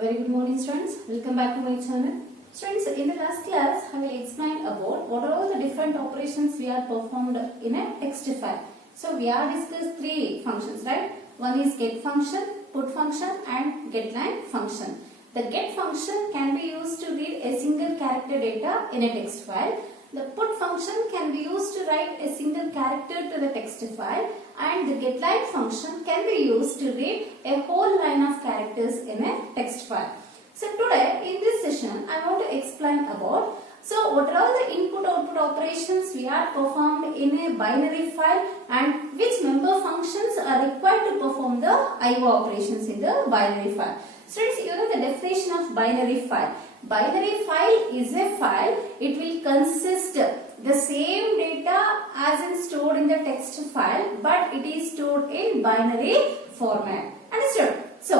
Very good morning students, welcome back to my channel. Students, in the last class I will explain about what are all the different operations we are performed in a text file. So we are discussed three functions, right? One is get function, put function and getLine function. The get function can be used to read a single character data in a text file. The put function can be used to write a single character to the text file, and the getLine function can be used to read a whole line of characters in a text file. So today in this session I want to explain about what are all the input output operations we are performed in a binary file and which member functions are required to perform the IO operations in the binary file. Students, you know the definition of binary file. Binary file is a file. It will consist the same data as in stored in the text file, but it is stored in binary format. Understood? So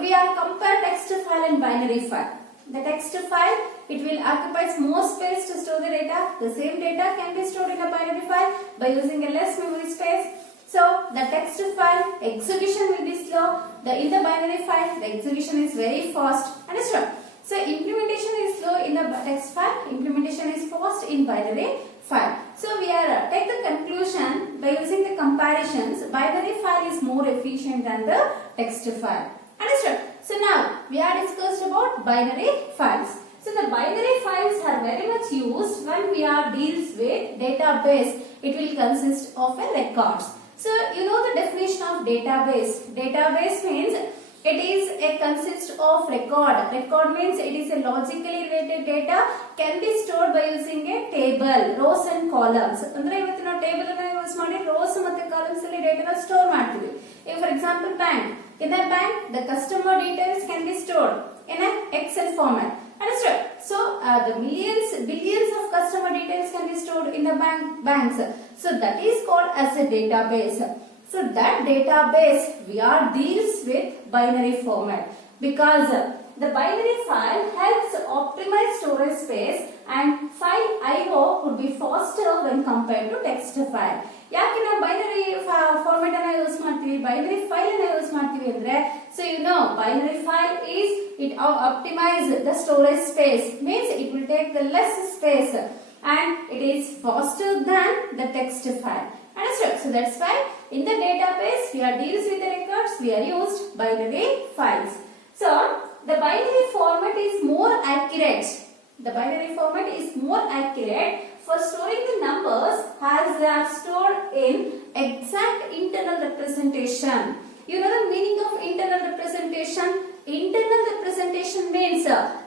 we are compare text file and binary file. The text file, it will occupy more space to store the data. The same data can be stored in a binary file by using a less memory space. So the text file execution will be slow. In the binary file, the execution is very fast. Understood? So implementation is slow in the text file, implementation is fast in binary file. So we are take the conclusion by using the comparisons. Binary file is more efficient than the text file. Understood? So now we are discussed about binary files. So the binary files are very much used when we are deals with database. It will consist of a records. So you know the definition of database. Database means it is a consist of record. Record means it is a logically related data can be stored by using a table, rows and columns. Andre ಇವತ್ತು ನಾವು table ಅನ್ನು use ಮಾಡಿ rows ಮತ್ತು columns ಅಲ್ಲಿ ಡೇಟಾನ store ಮಾಡ್ತೀವಿ. If for example bank, in a bank the customer details can be stored in an Excel format. Understood? So the billions of customer details can be stored in the banks. So that is called as a database. So that database we are deals with binary format because the binary file helps optimize storage space and file IO would be faster when compared to text file. ಯಾಕೆ ನಾವು binary format ಅನ್ನು use ಮಾಡ್ತೀವಿ, binary file ಅನ್ನು use ಮಾಡ್ತೀವಿ ಅಂದ್ರೆ so you know binary file is it optimize the storage space means it will take the less space and it is faster than the text file. Understood? So that's why in the database we are deals with the records, we are used binary files. So the binary format is more accurate. The binary format is more accurate for storing the numbers as they are stored in exact internal representation. You know the meaning of internal representation? Internal representation means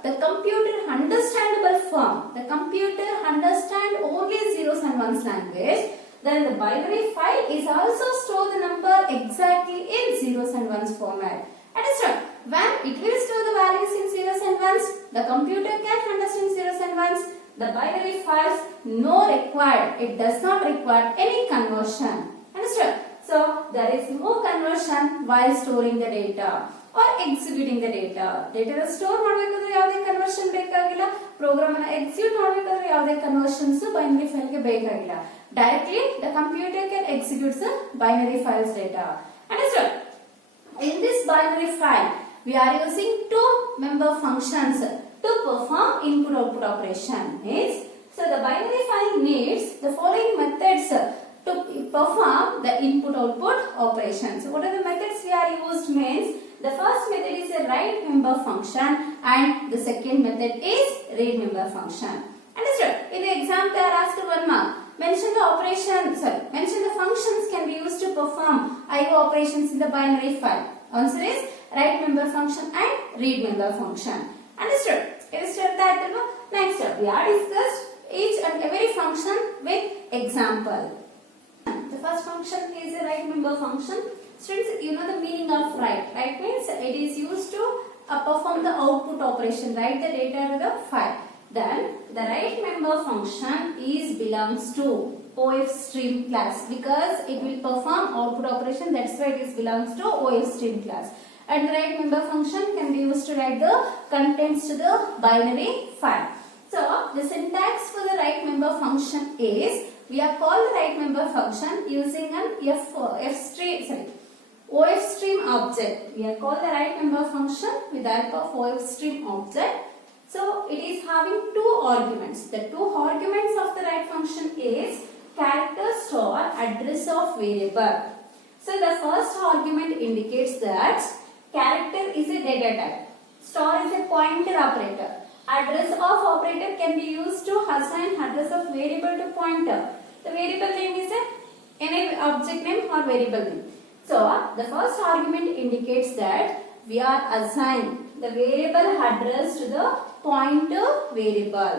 the computer understandable form. The computer understand only zeros and ones language. Then the binary file is also store the number exactly in zeros and ones format. Understood? When it will store the values in zeros and ones, the computer can understand zeros and ones. The binary files no required. It does not require any conversion. Understood? So there is no conversion while storing the data or executing the data. Data store ಮಾಡಬೇಕಾದ್ರೆ ಯಾವುದೇ conversion ಬೇಕಾಗಿಲ್ಲ. Program ಅನ್ನು execute ಮಾಡಬೇಕಾದ್ರೆ ಯಾವುದೇ conversions binary file ಗೆ ಬೇಕಾಗಿಲ್ಲ. Directly the computer can execute the binary files data. Understood? In this binary file we are using two member functions to perform input output operation. So the binary file needs the following methods to perform the input output operations. So what are the methods we are used means the first method is a WriteMember function and the second method is ReadMember function. Understood? In the exam they are asked 1 mark. Mention the functions can be used to perform IO operations in the binary file. Answer is WriteMember function and ReadMember function. Understood? Understood that? Next up, we are discussed each and every function with example. The first function is a WriteMember function. Students, you know the meaning of write. Write means it is used to perform the output operation, write the data to the file. Then the WriteMember function belongs to OF stream class because it will perform output operation. That's why it belongs to OF stream class. And the WriteMember function can be used to write the contents to the binary file. So the syntax for the WriteMember function is we are called the WriteMember function using an OF stream object. We are called the WriteMember function with the help of OFStream object. So it is having two arguments. The two arguments of the write function is character store address of variable. So the first argument indicates that character is a data type. Store is a pointer operator. Address of operator can be used to assign address of variable to pointer. The variable name is any object name or variable name. So the first argument indicates that we are assigning the variable address to the pointer variable.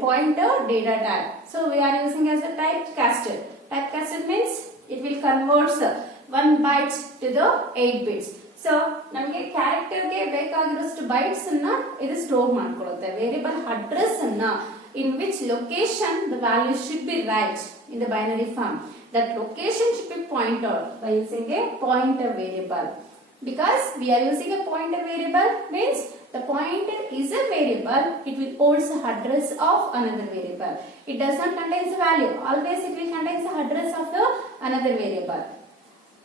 Pointer data type. So we are using as a typecasted. Typecasted means it will convert 1 byte to the 8 bits. So namage character ge ಬೇಕಾಗಿರೋಷ್ಟು bytes ಅನ್ನ ಇದು store ಮಾಡ್ಕೊಳ್ಳುತ್ತೆ. Variable address ಅನ್ನ in which location the value should be right in the binary form. That location should be pointed out by using a pointer variable. Because we are using a pointer variable means the pointer is a variable, it will hold the address of another variable. It does not contain the value, always it will contain the address of the another variable.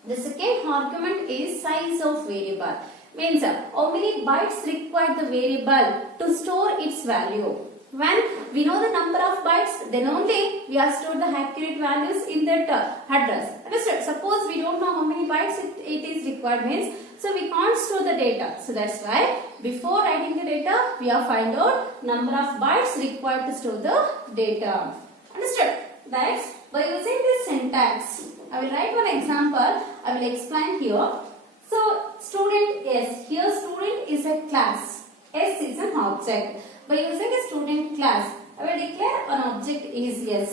The second argument is size of variable. Means how many bytes require the variable to store its value. When we know the number of bytes, then only we are stored the accurate values in that address. Understood? Suppose we don't know how many bytes it is required means, so we can't store the data. So that's why before writing the data, we have find out number of bytes required to store the data. Understood? That's by using this syntax. I will write one example. I will explain here. So student S. Here student is a class. S is an object. By using a student class, I will declare an object is S.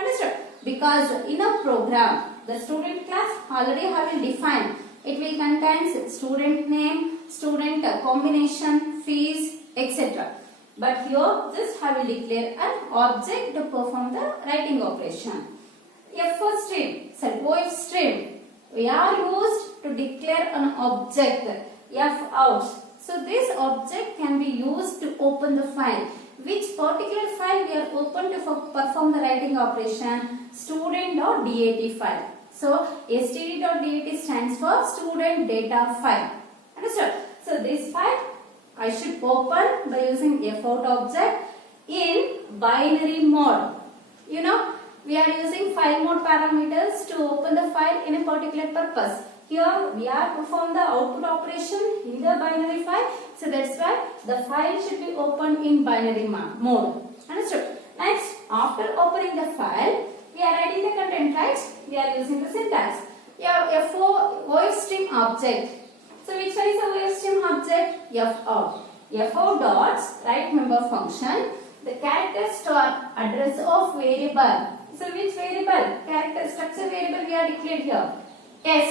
Understood? Because in a program, the student class already have been defined. It will contain student name, student combination, fees, etc. But here, just I will declare an object to perform the writing operation. OFStream. We are used to declare an object F out. So this object can be used to open the file. Which particular file we are open to perform the writing operation? Student.dat file. So std.dat stands for student data file. Understood? So this file I should open by using fout object in binary mode. You know, we are using file mode parameters to open the file in a particular purpose. Here we are perform the output operation in the binary file. So that's why the file should be opened in binary mode. Understood? Next, after opening the file, we are writing the content, right? We are using the syntax. OFStream object. So which one is the OFStream object? Fout. Fout dot WriteMember Function. The character store address of variable. So which variable? Character structure variable we are declared here. S.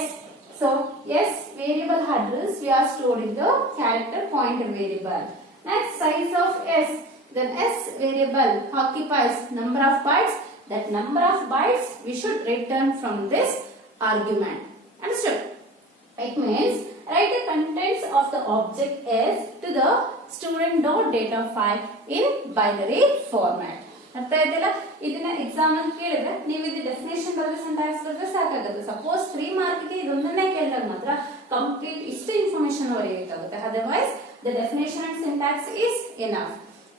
So S variable address we are stored in the character pointer variable. Next, size of S. Then S variable occupies number of bytes. That number of bytes we should return from this argument. Understood? It means write the contents of the object S to the student.data file in binary format. ಅರ್ಥ ಆಯ್ತಲ್ಲ? ಇದನ್ನ exam ಅಲ್ಲಿ ಕೇಳಿದ್ರೆ ನೀವು ಇದು definition ಬರೆದು syntax ಬರೆದ್ರೆ ಸಾಕಾಗುತ್ತೆ. ಸಪೋಸ್ 3 ಮಾರ್ಕ್ಗೆ ಇದೊಂದನ್ನೇ ಕೇಳಿದಾಗ ಮಾತ್ರ ಕಂಪ್ಲೀಟ್ ಇಷ್ಟು ಇನ್ಫಾರ್ಮೇಷನ್ ಬರೆಯಬೇಕಾಗುತ್ತೆ. Otherwise the definition and syntax is enough.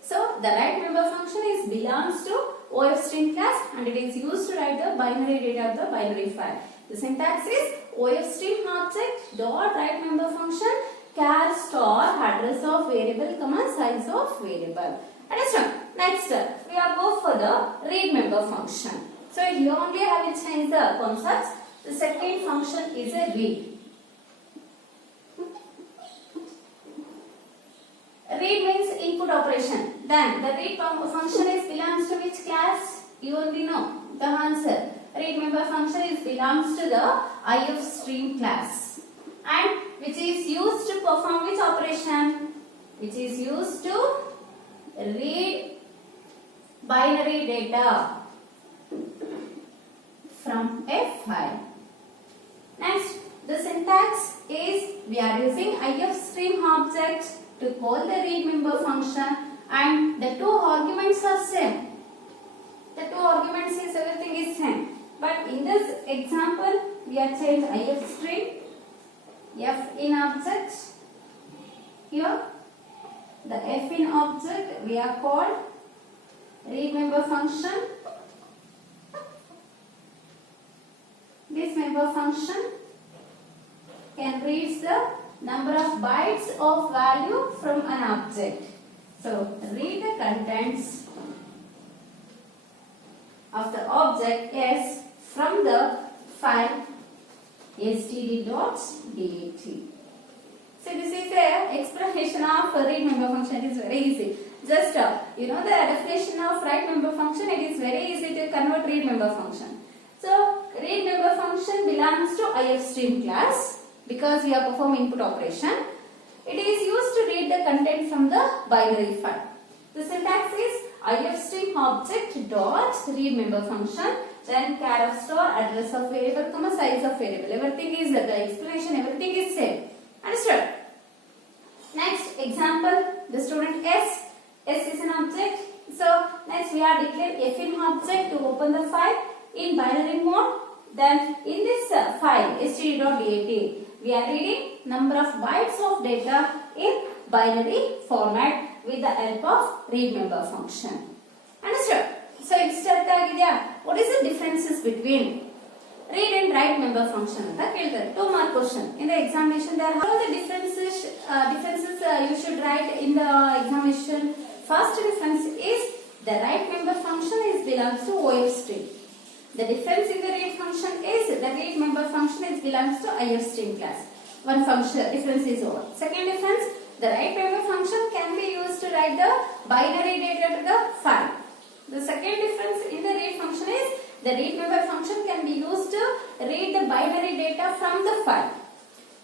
So the WriteMember function is belongs to OFStream class and it is used to write the binary data of the binary file. The syntax is OFStream object dot WriteMember function char store address of variable comma size of variable. Understand? Next, we are go for the readMember function. So here only I will change the concepts. The second function is a read. Read means input operation. Then the read function is belongs to which class? You only know the answer. ReadMember function is belongs to the IFStream class and which is used to perform which operation? Which is used to read binary data from a file. Next, the syntax is we are using IFStream object to call the readMember function and the two arguments are same. The two arguments is everything is same. But in this example, we are changed IFStream F in object Here the f in object we are called ReadMember function. This member function can read the number of bytes of value from an object. So read the contents of the object S from the file std.dat. So this is the explanation of ReadMember function. It is very easy. Just you know the definition of WriteMember function. It is very easy to convert ReadMember function. So ReadMember function belongs to ifstream class because we are performing input operation. It is used to read the content from the binary file. The syntax is ifstream object dot ReadMember function, then char of store, address of variable, comma size of variable. Everything is the explanation. Everything is same. Understood? Next example, the student S is an object. So next we are declared f in object to open the file in binary mode. Then in this file std.dat we are reading number of bytes of data in binary format with the help of ReadMember function. Understood? So it's what is the differences between read and WriteMember function? 2 mark question. In the examination there are the differences you should write in the examination. First difference is the WriteMember function belongs to ifstream. The difference in the read function is the ReadMember function belongs to ifstream class. One function difference is over. Second difference, the WriteMember function can be used to write the binary data to the file. The second difference in the read function is the ReadMember function can be used to read the binary data from the file.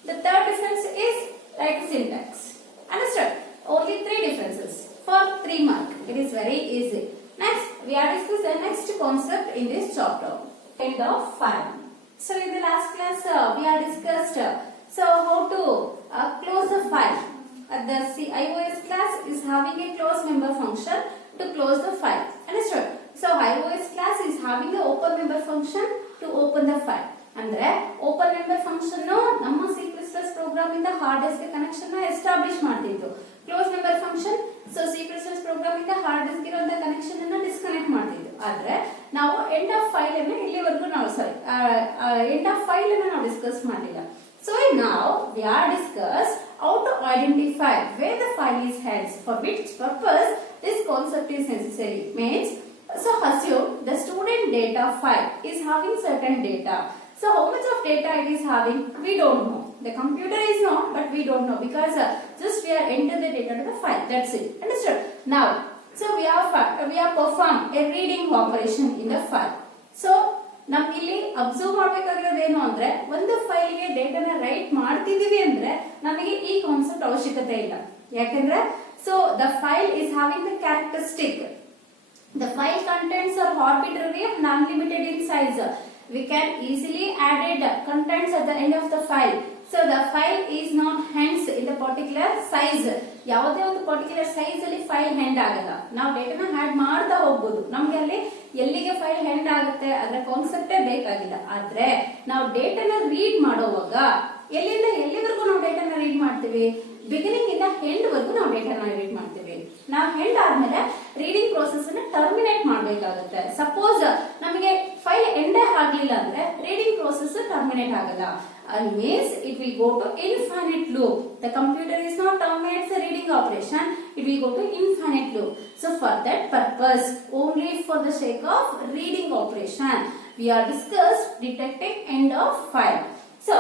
The third difference is write syntax. Understood? Only 3 differences for 3 mark. It is very easy. Next, we are discussing the next concept in this chapter. End of file. So in the last class we are discussed how to close the file. The iOS class is having a close member function to close the file. Understood? So iOS class is having the OpenMember function to open the file. Andre OpenMember function ನಮ್ಮ C++ program ಇಂದ hard disk connection establish ಮಾಡ್ತಿತ್ತು. Close member function so C++ program ಇಂದ hard disk ಇರುವಂತ connection ಅನ್ನು disconnect ಮಾಡ್ತಿತ್ತು. ಆದ್ರೆ ನಾವು end of file ಅನ್ನು ಇಲ್ಲಿವರೆಗೂ ನಾವು end of file ಅನ್ನು ನಾವು discuss ಮಾಡಿಲ್ಲ. So now we are discuss how to identify where the file is held, for which purpose this concept is necessary. Means so assume the student data file is having certain data. So how much of data it is having, we don't know. The computer is know, but we don't know because just we are enter the data to the file. That's it. Understood? Now, so we are perform a reading operation in the file. So ನಾವು ಇಲ್ಲಿ observe ಮಾಡಬೇಕಾಗಿರೋದು ಏನು ಅಂದ್ರೆ ಒಂದು ಫೈಲ್ಗೆ ಡೇಟಾನ right ಮಾಡ್ತಿದೀವಿ ಅಂದ್ರೆ ನಮಗೆ ಈ ಕಾನ್ಸೆಪ್ಟ್ ಅವಶ್ಯಕತೆ ಇಲ್ಲ. ಯಾಕಂದ್ರೆ so the file is having the characteristic. The file contents are arbitrary and unlimited in size. We can easily add contents at the end of the file. So the file is not hence in the particular size. ಯಾವುದೇ ಒಂದು particular size ಅಲ್ಲಿ file end ಆಗಲ್ಲ. ನಾವು ಡೇಟಾನ add ಮಾಡ್ತಾ ಹೋಗ್ಬೋದು. ನಮ್ಗೆ ಅಲ್ಲಿ ಎಲ್ಲಿಗೆ ಫೈಲ್ ಹೆಂಡ್ ಆಗುತ್ತೆ ಅದರ ಕಾನ್ಸೆಪ್ಟೇ ಬೇಕಾಗಿಲ್ಲ. ಆದ್ರೆ ನಾವು ಡೇಟಾನ ರೀಡ್ ಮಾಡುವಾಗ ಎಲ್ಲಿಂದ ಎಲ್ಲಿವರೆಗೂ ನಾವು ಡೇಟಾನ ರೀಡ್ ಮಾಡ್ತೀವಿ, ಬಿಗಿನಿಂಗ್ ಇಂದ ಎಂಡ್ ವರೆಗೂ ನಾವು ಡೇಟಾನ ರೀಡ್ ಮಾಡ್ತೀವಿ. ನಾವು ಎಂಡ್ ಆದ್ಮೇಲೆ ರೀಡಿಂಗ್ ಪ್ರೋಸೆಸ್ ಅನ್ನ ಟರ್ಮಿನೇಟ್ ಮಾಡಬೇಕಾಗುತ್ತೆ. ಸಪೋಸ್ ನಮಗೆ ಫೈಲ್ ಎಂಡೇ ಆಗ್ಲಿಲ್ಲ ಅಂದ್ರೆ ರೀಡಿಂಗ್ ಪ್ರೋಸೆಸ್ ಟರ್ಮಿನೇಟ್ ಆಗಲ್ಲ. And means it will go to infinite loop. The computer is not terminates the reading operation, it will go to infinite loop. So for that purpose, only for the sake of reading operation, we are discussed detecting end of file. So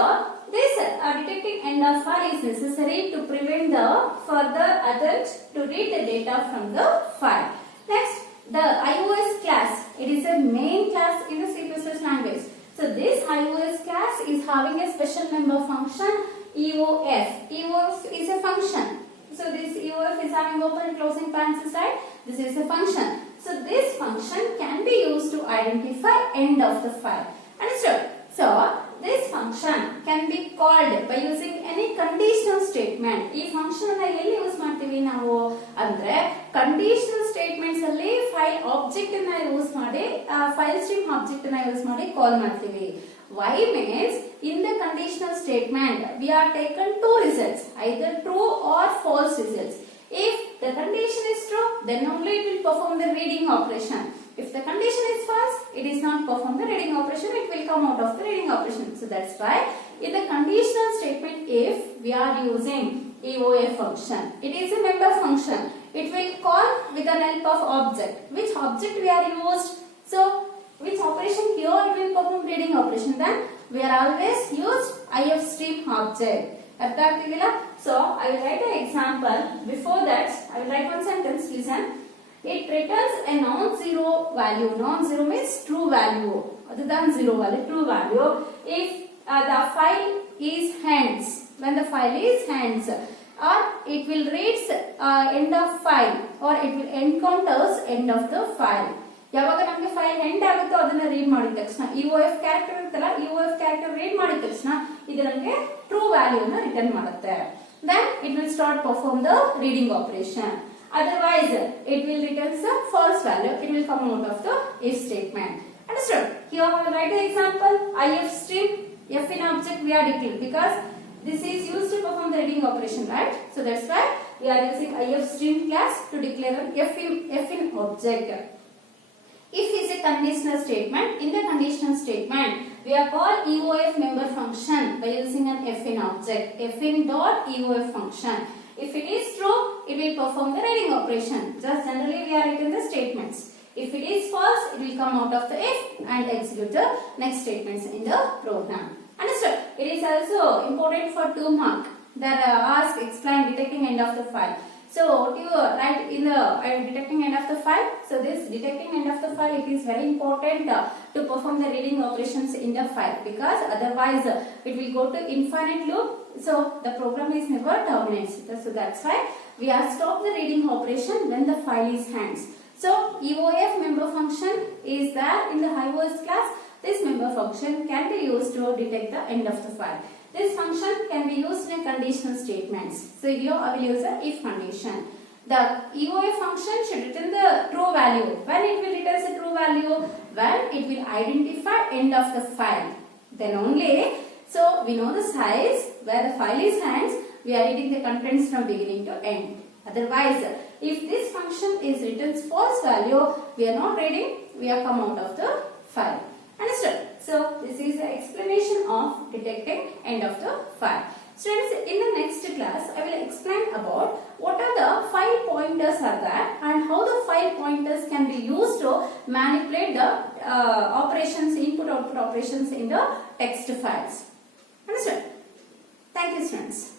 this detecting end of file is necessary to prevent the further attempt to read the data from the file. Next, the iOS class. It is a main class in the C++ language. So this iOS class is having a special member function EOF. EOF is a function. So this EOF is having open and closing parenthesis side. This is a function. So this function can be used to identify end of the file. Understood? So this function can be called by using any conditional statement. ಈ function ಅನ್ನು ಎಲ್ಲಿ use ಮಾಡ್ತೀವಿ ನಾವು ಅಂದ್ರೆ conditional statements ಅಲ್ಲಿ file object ಅನ್ನ use ಮಾಡಿ file stream object ಅನ್ನ ಯೂಸ್ ಮಾಡಿ ಕಾಲ್ ಮಾಡ್ತೀವಿ. Why means in the conditional statement we are taken two results, either true or false then only it will perform the reading operation. If the condition is false, it is not perform the reading operation, it will come out of the reading operation. So that's why in the conditional statement if we are using EOF function, it is a member function. It will call with an help of object. Which object we are used? So which operation here it will perform reading operation, then we are always used ifstream object. So I will write an example. Before that I will write one sentence. Listen. It returns a non-zero value. Non-zero means true value other than zero value, true value if the file is hands. When the file is hands, or it will reads end of file, or it will encounters end of the file. ಯಾವಾಗ ನಮಗೆ file end ಆಗುತ್ತೋ ಅದನ್ನ read ಮಾಡಿದ ತಕ್ಷಣ EOF character ಇರುತ್ತಲ್ಲ, EOF character read ಮಾಡಿದ ತಕ್ಷಣ ಇದು ನಮಗೆ ಟ್ರೂ ವ್ಯಾಲ್ಯೂ ಅನ್ನು ರಿಟರ್ನ್ ಮಾಡುತ್ತೆ. Then it will start perform the reading operation. Otherwise it will return the false value. It will come out of the if statement. Understood? Here I will write the example. ifstream f in object we are declared because this is used to perform the reading operation, right? So that's why we are using ifstream class to declare an f in object. If is a conditional statement. In the conditional statement, we are called EOF member function by using an f in object. F in dot EOF function. If it is true, it will perform the reading operation. Just generally we are writing the statements. If it is false, it will come out of the if and execute the next statements in the program. Understood? It is also important for 2 mark that ask, explain, detecting end of the file. So what you write in the detecting end of the file. So this detecting end of the file, it is very important to perform the reading operations in the file, because otherwise it will go to infinite loop. So the program is never terminates. So that's why we are stop the reading operation when the file is hands. So EOF member function is there in the high voice class. This member function can be used to detect the end of the file. This function can be used in conditional statements. So here I will use a if condition. The EOF function should return the true value. When it will return the true value? When it will identify end of the file. Then only, so we know the size where the file is hands, we are reading the contents from beginning to end. Otherwise, if this function is returns false value, we are not reading, we are come out of the file. Understood? So this is the explanation of detecting end of the file. Students, in the next class, I will explain about what are the file pointers are there and how the file pointers can be used to manipulate the operations, input-output operations in the text files. Understood? Thank you, students.